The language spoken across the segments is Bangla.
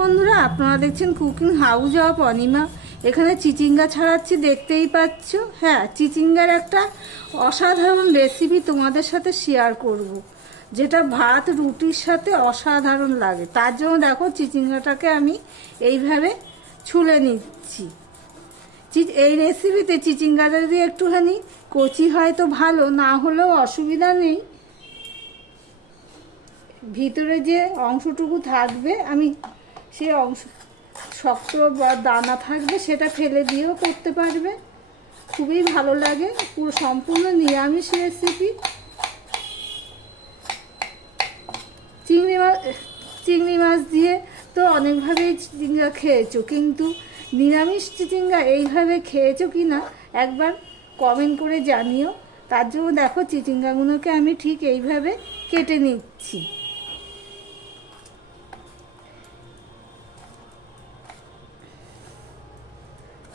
বন্ধুরা, আপনারা দেখছেন কুকিং হাউস অফ অনিমা। এখানে চিচিঙ্গা ছাড়াচ্ছি, দেখতেই পাচ্ছ। হ্যাঁ, চিচিঙ্গার একটা অসাধারণ রেসিপি তোমাদের সাথে শেয়ার করব, যেটা ভাত রুটির সাথে অসাধারণ লাগে। তার জন্য দেখো চিচিঙ্গাটাকে আমি এইভাবে ছুলে নিচ্ছি। এই রেসিপিতে চিচিঙ্গাটা যদি একটুখানি কচি হয় তো ভালো, না হলেও অসুবিধা নেই। ভিতরে যে অংশটুকু থাকবে, আমি সেই অংশ শক্ত বা দানা থাকবে সেটা ফেলে দিয়েও করতে পারবে, খুবই ভালো লাগে। পুরো সম্পূর্ণ নিরামিষ রেসিপি। চিংড়ি মাছ দিয়ে তো অনেকভাবেই চিচিঙ্গা খেয়েছো, কিন্তু নিরামিষ চিচিঙ্গা এইভাবে খেয়েছো কি না একবার কমেন্ট করে জানিও। তার জন্য দেখো চিচিঙ্গাগুলোকে আমি ঠিক এইভাবে কেটে নিচ্ছি।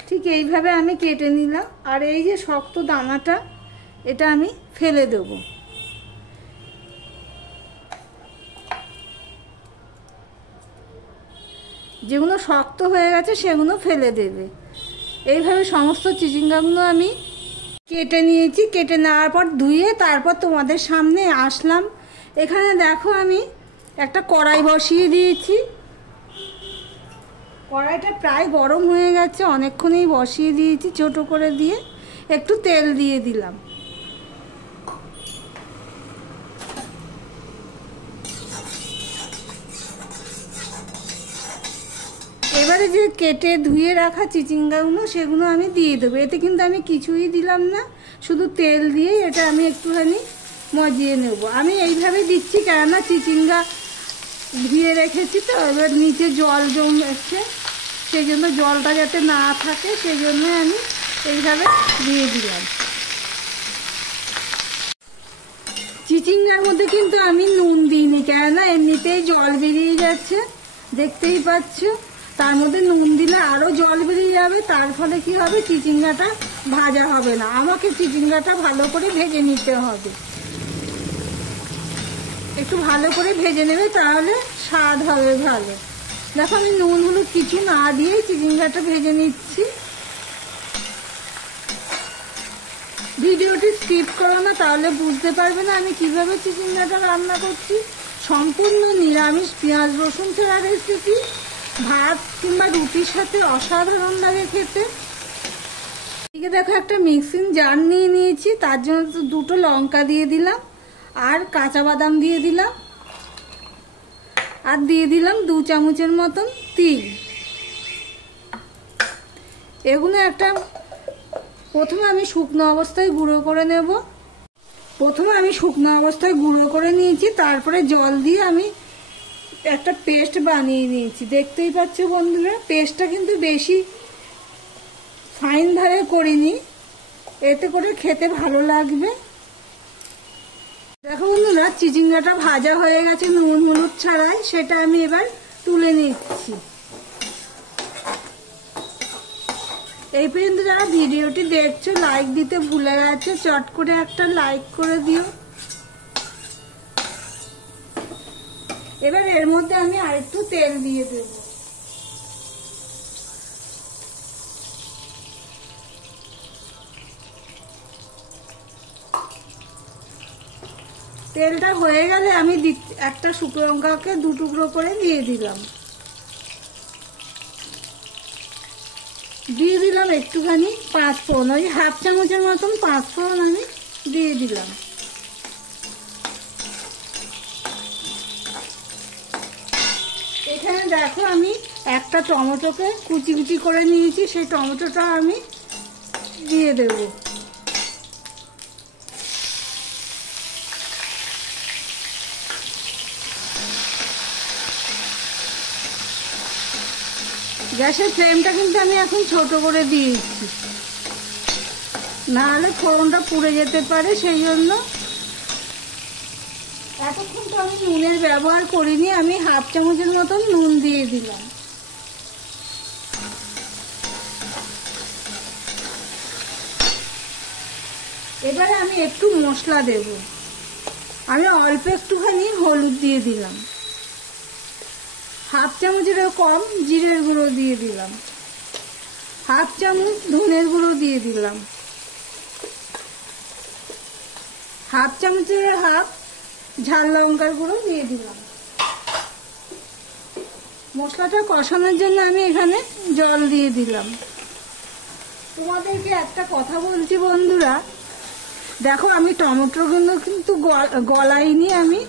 ঠিক এইভাবে আমি কেটে নিলাম। আর এই যে শক্ত দানাটা, এটা আমি ফেলে দেব। যেগুলো শক্ত হয়ে গেছে সেগুলো ফেলে দেবে। এইভাবে সমস্ত চিচিঙ্গাগুলো আমি কেটে নিয়েছি। কেটে নেওয়ার পর ধুয়ে তারপর তোমাদের সামনে আসলাম। এখানে দেখো আমি একটা কড়াই বসিয়ে দিয়েছি। কড়াইটা প্রায় গরম হয়ে গেছে, অনেকক্ষণই বসিয়ে দিয়েছি। ছোট করে দিয়ে একটু তেল দিয়ে দিলাম। এবারে যে কেটে ধুয়ে রাখা চিচিঙ্গাগুলো সেগুলো আমি দিয়ে দেবো। এতে কিন্তু আমি কিছুই দিলাম না, শুধু তেল দিয়ে এটা আমি একটুখানি মজিয়ে নেব। আমি এইভাবে দিচ্ছি কেননা চিচিঙ্গা ধুয়ে রেখেছি তো, এবার নিচে জল জমেছে, সেই জন্য জলটা যাতে না থাকে সেই জন্য আমি এইভাবে দিয়ে দিলাম। চিচিঙ্গার মধ্যে কিন্তু আমি নুন দিইনি, কেননা এমনিতেই জল বেরিয়ে যাচ্ছে, দেখতেই পাচ্ছ। তার মধ্যে নুন দিলে আরও জল বেরিয়ে যাবে, তার ফলে কি হবে, চিচিঙ্গাটা ভাজা হবে না। আমাকে চিচিঙ্গাটা ভালো করে ভেজে নিতে হবে। একটু ভালো করে ভেজে নেবে, তাহলে স্বাদ হবে ভালো। দেখো আমি নুন হলুদ কিছু না দিয়েই চিচিঙ্গাটা ভেজে নিচ্ছি। ভিডিওটি স্কিপ করো না, তাহলে বুঝতে পারবে না আমি কিভাবে চিচিঙ্গাটা রান্না করছি। সম্পূর্ণ নিরামিষ, পেঁয়াজ রসুন ছাড়া রেসিপি। ভাত কিংবা রুটির সাথে অসাধারণ লাগে খেতে। এদিকে দেখো একটা মিক্সিং জার নিয়ে নিয়েছি, তার জন্য দুটো লঙ্কা দিয়ে দিলাম, আর কাঁচা বাদাম দিয়ে দিলাম, আর দিয়ে দিলাম 2 চামচের মতন তিল। এগুলো একটা প্রথমে আমি শুকনো অবস্থায় গুঁড়ো করে নেব। প্রথমে আমি শুকনো অবস্থায় গুঁড়ো করে নিয়েছি, তারপরে জল দিয়ে আমি একটা পেস্ট বানিয়ে নিয়েছি। দেখতেই পাচ্ছ বন্ধুরা, পেস্টটা কিন্তু বেশি ফাইনভাবে করিনি, এতে করে খেতে ভালো লাগবে। দেখো বন্ধুরা, চিচিঙ্গাটা ভাজা হয়ে গেছে নুন হলুদ ছাড়াই, সেটা আমি এবার তুলে নিচ্ছি। এই পর্যন্ত যারা ভিডিওটি দেখছো লাইক দিতে ভুলে গেছে, চট করে একটা লাইক করে দিও। এবার এর মধ্যে আমি আরেকটু তেল দিয়ে দেব। তেলটা হয়ে গেলে আমি একটা শুকনো লঙ্কাকে 2 টুকরো করে দিয়ে দিলাম। দিয়ে দিলাম একটুখানি 5 ফোড়ন, ওই 1/2 চামচের মতন 5 ফোড়ন আমি দিয়ে দিলাম। এখানে দেখো আমি একটা টমেটোকে কুচি কুচি করে নিয়েছি, সেই টমেটোটা আমি দিয়ে দেব। গ্যাসের ফ্লেমটা কিন্তু আমি এখন ছোট করে দিয়েছি, নাহলে ফোড়নটা পুড়ে যেতে পারে, সেই জন্য। এতক্ষণ তো আমি নুনের ব্যবহার করিনি, আমি 1/2 চামচের মতন নুন দিয়ে দিলাম। এবারে আমি একটু মশলা দেব। আমি অল্প একটুখানি হলুদ দিয়ে দিলাম, হাফ চামচেরও কম জিরের গুঁড়ো দিয়ে দিলাম, হাফ চামচ ধনের গুঁড়ো দিয়ে দিলাম, হাফ চামচের হাফ ঝাল লঙ্কার গুঁড়ো দিয়ে দিলাম। মশলাটা কষানোর জন্য আমি এখানে জল দিয়ে দিলাম। তোমাদেরকে একটা কথা বলছি বন্ধুরা, দেখো আমি টমেটোগুলো কিন্তু গলাইনি, আমি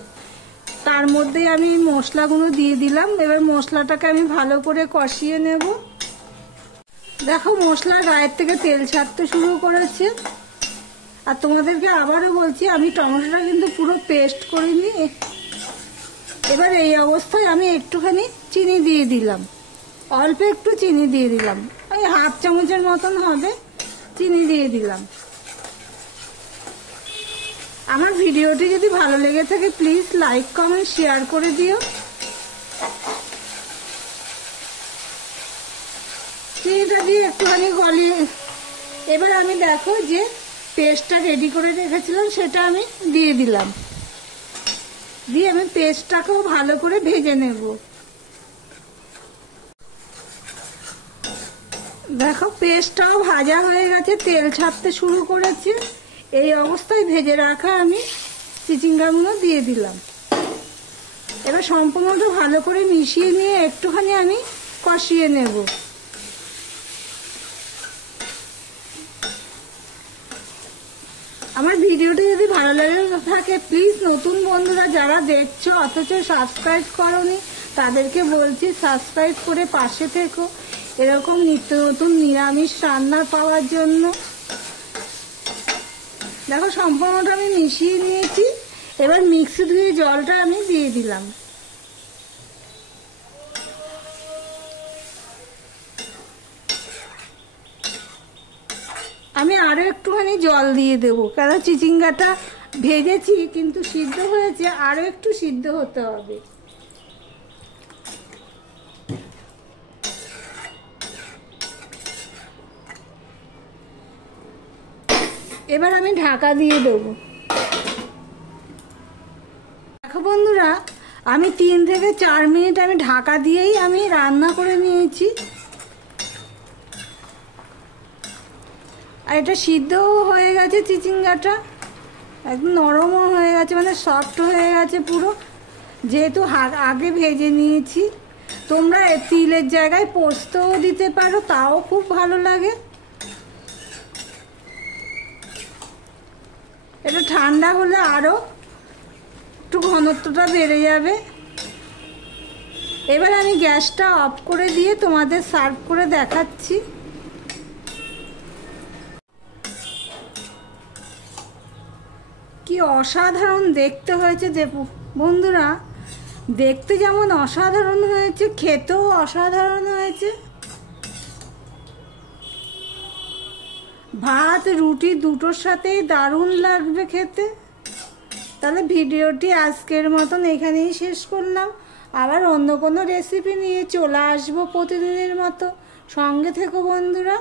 তার মধ্যে আমি মশলাগুলো দিয়ে দিলাম। এবার মশলাটাকে আমি ভালো করে কষিয়ে নেব। দেখো মশলা গায়ের থেকে তেল ছাড়তে শুরু করেছে। আর তোমাদেরকে আবারও বলছি, আমি টমেটোটা কিন্তু পুরো পেস্ট করিনি। এবার এই অবস্থায় আমি একটুখানি চিনি দিয়ে দিলাম, অল্প একটু চিনি দিয়ে দিলাম, ওই হাফ চামচের মতন হবে চিনি দিয়ে দিলাম। আমার ভিডিওটি যদি ভালো লেগে থাকে প্লিজ লাইক কমেন্ট শেয়ার করে দিও। চিনিটা দিয়ে একটুখানি গলিয়ে এবার আমি দেখো যে পেস্টটা রেডি করে রেখেছিলাম সেটা আমি দিয়ে দিলাম, দিয়ে আমি পেস্টটাকেও ভালো করে ভেজে নেব। দেখো পেস্টটাও ভাজা হয়ে গেছে, তেল ছাড়তে শুরু করেছে। এই অবস্থায় ভেজে রাখা আমি চিচিঙ্গাগুলো দিয়ে দিলাম। এবার সম্পূর্ণটা ভালো করে মিশিয়ে নিয়ে একটুখানি আমি কষিয়ে নেব। আমার ভিডিওটি যদি ভালো লাগে থাকে প্লিজ নতুন বন্ধুরা যারা দেখছো অথচ সাবস্ক্রাইব করোনি তাদেরকে বলছি সাবস্ক্রাইব করে পাশে থেকো এরকম নিত্য নতুন নিরামিষ রান্না পাওয়ার জন্য। দেখো সম্পূর্ণটা আমি মিশিয়ে নিয়েছি। এবার মিক্সি ধুয়ে জলটা আমি দিয়ে দিলাম। আমি আরো একটুখানি জল দিয়ে দেবো, কারণ চিচিঙ্গাটা ভেজেছি কিন্তু সিদ্ধ হয়েছে, আরো একটু সিদ্ধ হতে হবে। এবার আমি ঢাকা দিয়ে দেবো। দেখো বন্ধুরা আমি 3 থেকে 4 মিনিট আমি ঢাকা দিয়েই আমি রান্না করে নিয়েছি। আর এটা সিদ্ধও হয়ে গেছে, চিচিঙ্গাটা একদম নরমও হয়ে গেছে, মানে সফট হয়ে গেছে পুরো, যেহেতু আগে ভেজে নিয়েছি। তোমরা তিলের জায়গায় পোস্তও দিতে পারো, তাও খুব ভালো লাগে। এটা ঠান্ডা হলে আরও একটু ঘনত্বটা বেড়ে যাবে। এবার আমি গ্যাসটা অফ করে দিয়ে তোমাদের সার্ভ করে দেখাচ্ছি। কি অসাধারণ দেখতে হয়েছে বন্ধুরা, দেখতে যেমন অসাধারণ হয়েছে খেতেও অসাধারণ হয়েছে। ভাত রুটি দুটোর সাথেই দারুণ লাগবে খেতে। তাহলে ভিডিওটি আজকের মতন এখানেই শেষ করলাম। আবার অন্য কোনো রেসিপি নিয়ে চলে আসবো প্রতিদিনের মতো। সঙ্গে থেকো বন্ধুরা।